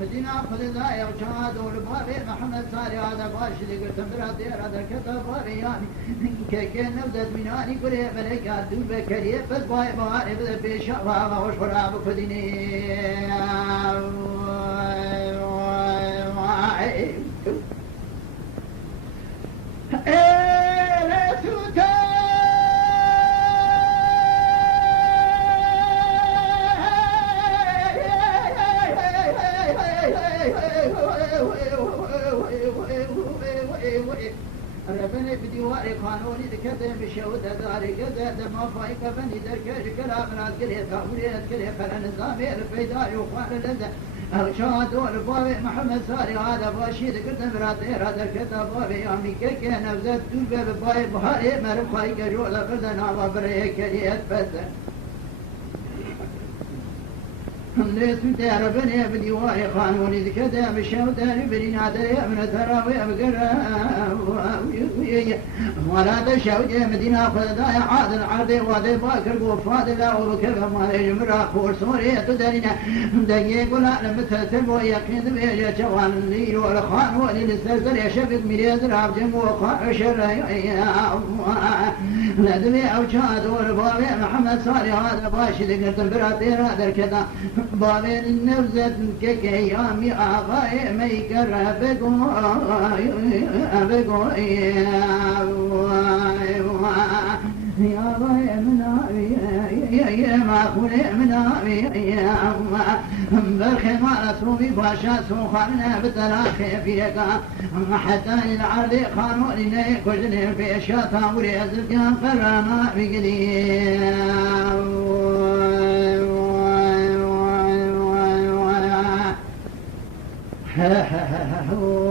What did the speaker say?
مدينة خلدا يا وشاد والباري محمد صاري هذا باش اللي قلت مراتي هذا كتب بارياني كان نبذت مناني كله ملكات دول بكريه بس باي باري بده بيشوا وش خراب كديني ربنا بديواري قانوني ذكرت بشهود داري كذا ما فايك بني دركش كلام ناس كله تاوريت كله خلنا نظامي الفيداء وقال لذا أرشاد والبابي محمد صاري هذا باشي ذكرت مراتي هذا كتاب بابي أمي كي نبذت دول بابي بهاري مرب خايك جولا بدنا وبريك كليت بس ليس تعرفني بديواري قانوني ذكذا بالشوتاني بني نادري من تراوي أبقرا ولا تشوتي مدينة خلدايا عادل عرضي وادي باكر وفاد لا وكذا ما يجمرا خور سوريا تدرينا دقيق ولا لمثل تبو يقين بيجا جوان لي والخان ولي للسلسل يشبك مريد راب جمو خان شر ندمي أو شاد والبابي محمد صالح هذا باشي ذكرت براتي هذا كذا بابين النفزة كيامي آغاي ميكر أبقو يا باي منامي يا ما خلي منامي يا برخي ما رسومي باشا سوخاننا بتلاخي فيك حتى العرض قانوني كجني في شاطا وريزك قرانا بقلي ha ha ha ha